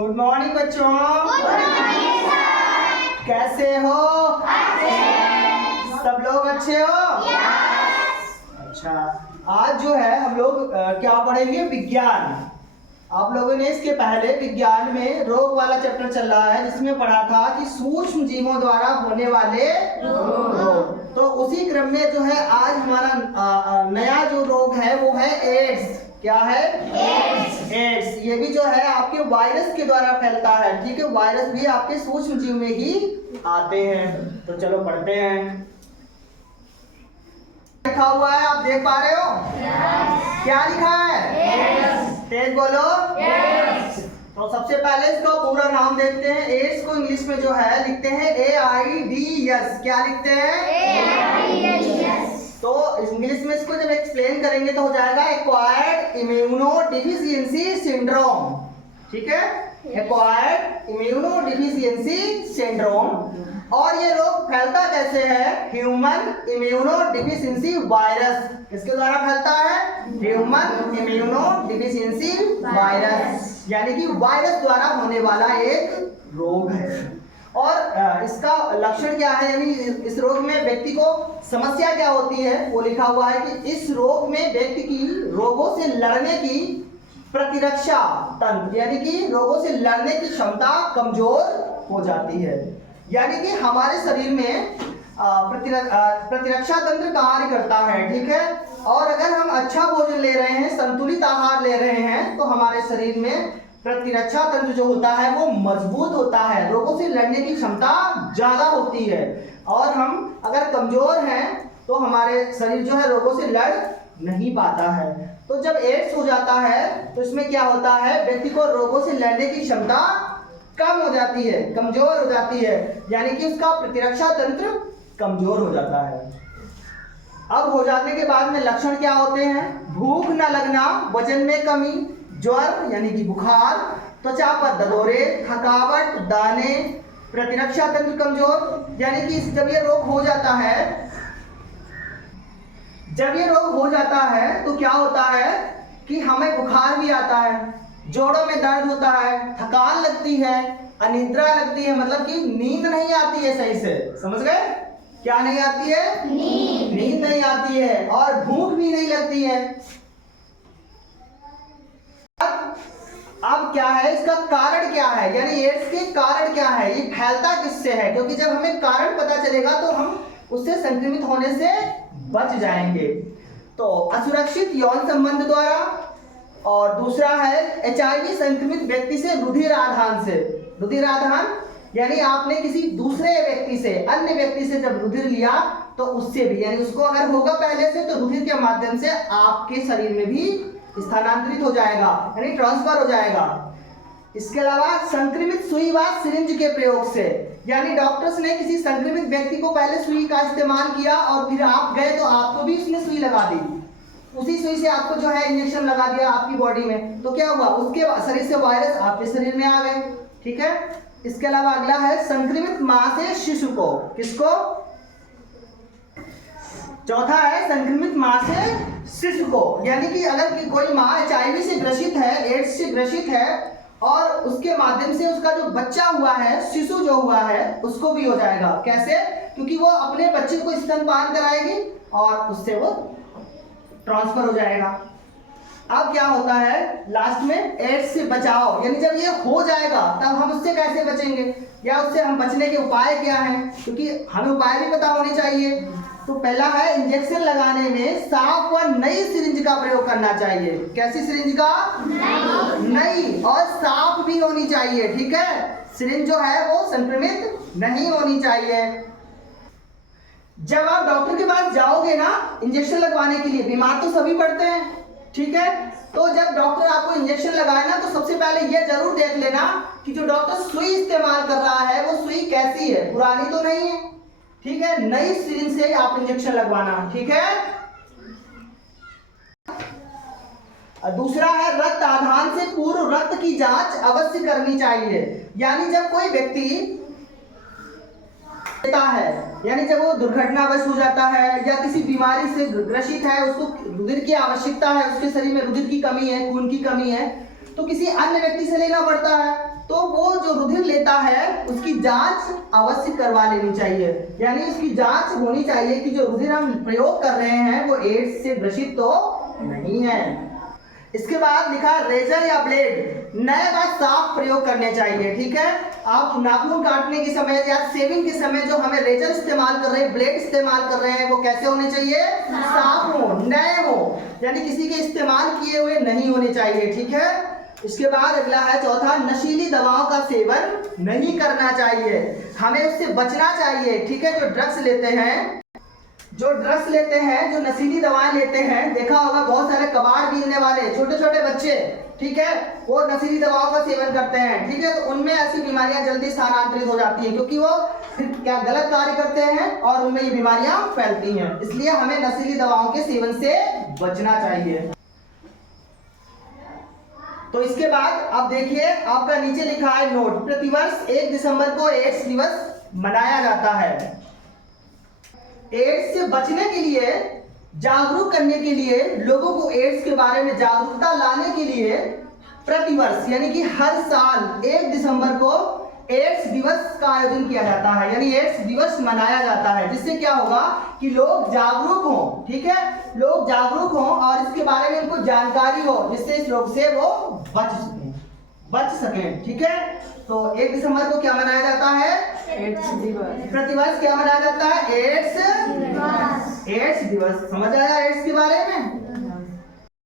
Good morning बच्चों। Good morning sir. कैसे हो? अच्छे। सब लोग अच्छे हो? यस। अच्छा, आज जो है हम लोग क्या पढ़ेंगे? विज्ञान। आप लोगों ने इसके पहले विज्ञान में रोग वाला चैप्टर चल रहा है जिसमें पढ़ा था कि सूक्ष्म जीवों द्वारा होने वाले रोग। तो उसी क्रम में जो है आज हमारा नया जो रोग है वो है एड्स। क्या है? एड्स। एड्स। ये भी जो है आपके वायरस के द्वारा फैलता है। ठीक है, वायरस भी आपके सूक्ष्म जीव में ही आते हैं। तो चलो पढ़ते हैं। लिखा हुआ है, आप देख पा रहे हो? यस। क्या लिखा है? एड्स। तेज बोलो। एड्स। तो सबसे पहले इसका पूरा नाम देखते हैं। एड्स को इंग्लिश में जो है लिखते हैं AIDS। क्या लिखते हैं? AIDS। तो इंग्लिश में इसको जब एक्सप्लेन करेंगे तो हो जाएगा एक्वायर्ड इम्यूनो डिफिशियंसी सिंड्रोम। ठीक है, एक्वायर्ड इम्यूनो डिफिशियंसी सिंड्रोम। और ये रोग फैलता कैसे है? Human immuno deficiency virus. किसके द्वारा फैलता है? ह्यूमन इम्यूनो डिफिशियंसी वायरस, यानी कि वायरस द्वारा होने वाला एक रोग है। और इसका लक्षण क्या है, यानी इस रोग में व्यक्ति को समस्या क्या होती है? वो लिखा हुआ है कि इस रोग में व्यक्ति की रोगों से लड़ने की प्रतिरक्षा तंत्र, यानी कि रोगों से लड़ने की क्षमता कमजोर हो जाती है। यानी कि हमारे शरीर में प्रतिरक्षा तंत्र कार्य करता है। ठीक है, और अगर हम अच्छा भोजन ले रहे हैं, संतुलित आहार ले रहे हैं, तो हमारे शरीर में प्रतिरक्षा तंत्र जो होता है वो मजबूत होता है, रोगों से लड़ने की क्षमता ज्यादा होती है। और हम अगर कमजोर हैं तो हमारे शरीर जो है रोगों से लड़ नहीं पाता है। तो जब एड्स हो जाता है तो इसमें क्या होता है? व्यक्ति को रोगों से लड़ने की क्षमता कम हो जाती है, कमजोर हो जाती है, यानी कि उसका प्रतिरक्षा तंत्र कमजोर हो जाता है। अब हो जाने के बाद में लक्षण क्या होते हैं? भूख न लगना, वजन में कमी, ज्वर यानी कि बुखार, त्वचा पर ददोरे, थकावट, दाने, प्रतिरक्षा तंत्र कमजोर। यानी कि जब ये रोग हो जाता है तो क्या होता है कि हमें बुखार भी आता है, जोड़ों में दर्द होता है, थकान लगती है, अनिद्रा लगती है, मतलब कि नींद नहीं आती है सही से। समझ गए? क्या नहीं आती है? नींद नहीं आती है, और भूख भी नहीं लगती है। अब क्या है, इसका कारण क्या है, यानी एड्स के कारण क्या है, ये फैलता किससे है? क्योंकि जब हमें कारण पता चलेगा तो हम उससे संक्रमित होने से बच जाएंगे। तो असुरक्षित यौन संबंध द्वारा, और दूसरा है HIV संक्रमित व्यक्ति से रुधिर आधान से। रुधिर आधान यानी आपने किसी दूसरे व्यक्ति से, अन्य व्यक्ति से जब रुधिर लिया तो उससे भी, यानी उसको अगर होगा पहले से तो रुधिर के माध्यम से आपके शरीर में भी स्थानांतरित हो जाएगा, यानी ट्रांसफर हो जाएगा। इसके अलावा संक्रमित सुई व सिरिंज के प्रयोग से, यानी डॉक्टर्स ने किसी संक्रमित व्यक्ति को पहले सुई का इस्तेमाल किया और फिर आप गए तो आपको भी उसने सुई लगा दी, उसी सुई से आपको जो है इंजेक्शन लगा दिया आपकी बॉडी में, तो क्या हुआ? उसके शरीर से वायरस आपके शरीर में आ गए। ठीक है, इसके अलावा अगला है संक्रमित मां से शिशु को। किसको? चौथा है संक्रमित मां से शिशु को, यानी कि अगर कि कोई मां HIV से ग्रसित है, एड्स से ग्रसित है, और उसके माध्यम से उसका जो बच्चा हुआ है, शिशु जो हुआ है, उसको भी हो जाएगा। कैसे? क्योंकि वो अपने बच्चे को स्तनपान कराएगी और उससे वो ट्रांसफर हो जाएगा। अब क्या होता है लास्ट में? एड्स से बचाव, यानी जब ये हो जाएगा तब हम उससे कैसे बचेंगे, या उससे हम बचने के उपाय क्या हैं? क्योंकि हमें उपाय भी पता होने चाहिए। तो पहला है इंजेक्शन लगाने में साफ व नई सिरिंज का प्रयोग करना चाहिए। कैसी सिरिंज का? नई, और साफ भी होनी चाहिए। ठीक है, सिरिंज जो है वो संक्रमित नहीं होनी चाहिए। जब आप डॉक्टर के पास जाओगे ना इंजेक्शन लगवाने के लिए, बीमार तो सभी पड़ते हैं, ठीक है, तो जब डॉक्टर आपको इंजेक्शन लगाए ना तो सबसे पहले ये जरूर देख लेना कि जो डॉक्टर सुई इस्तेमाल कर रहा है वो सुई कैसी है, पुरानी तो नहीं है। ठीक है, नई सिरिंज से आप इंजेक्शन लगवाना। ठीक है, दूसरा है रक्त आधान से पूर्व रक्त की जांच अवश्य करनी चाहिए। यानी जब कोई व्यक्ति है, यानी जब वो दुर्घटनावश हो जाता है या किसी बीमारी से ग्रसित है, उसको रुधिर की आवश्यकता है, उसके शरीर में रुधिर की कमी है, खून की कमी है, तो किसी अन्य व्यक्ति से लेना पड़ता है, तो वो जो रुधिर लेता है उसकी जांच अवश्य करवा लेनी चाहिए, यानी उसकी जांच होनी चाहिए कि जो रुधिर हम प्रयोग कर रहे हैं वो एड्स से ग्रसित तो नहीं है। इसके बाद लिखा रेजर या ब्लेड नए व साफ प्रयोग करने चाहिए। ठीक है, आप नाखून काटने के समय या शेविंग के समय जो हमें रेजर इस्तेमाल कर रहे हैं, ब्लेड इस्तेमाल कर रहे हैं, वो कैसे होने चाहिए? साफ हो, नए हो, यानी किसी के इस्तेमाल किए हुए नहीं होने चाहिए। ठीक है, इसके बाद अगला है चौथा, नशीली दवाओं का सेवन नहीं करना चाहिए, हमें उससे बचना चाहिए। ठीक है, जो ड्रग्स लेते हैं, जो नशीली दवाएं लेते हैं, देखा होगा बहुत सारे कबाड़ बीनने वाले छोटे छोटे बच्चे, ठीक है, वो नशीली दवाओं का सेवन करते हैं। ठीक है, तो उनमें ऐसी बीमारियां जल्दी स्थानांतरित हो जाती हैं, क्योंकि वो क्या गलत कार्य करते हैं और उनमें ये बीमारियां फैलती हैं। इसलिए हमें नशीली दवाओं के सेवन से बचना चाहिए। तो इसके बाद आप देखिए, आपका नीचे लिखा है नोट, प्रतिवर्ष 1 दिसंबर को एड्स दिवस मनाया जाता है। एड्स से बचने के लिए, जागरूक करने के लिए, लोगों को एड्स के बारे में जागरूकता लाने के लिए प्रतिवर्ष यानी कि हर साल 1 दिसंबर को एड्स दिवस का आयोजन किया जाता है, यानी एड्स दिवस मनाया जाता है, जिससे क्या होगा कि लोग जागरूक हों। ठीक है, लोग जागरूक हों और इसके बारे में उनको जानकारी हो, जिससे इस रोग से वो बच सकें। ठीक है, तो 1 दिसंबर को क्या मनाया जाता है? एड्स दिवस। प्रतिवर्ष क्या मनाया जाता है? एड्स दिवस। समझ आया एड्स के बारे में?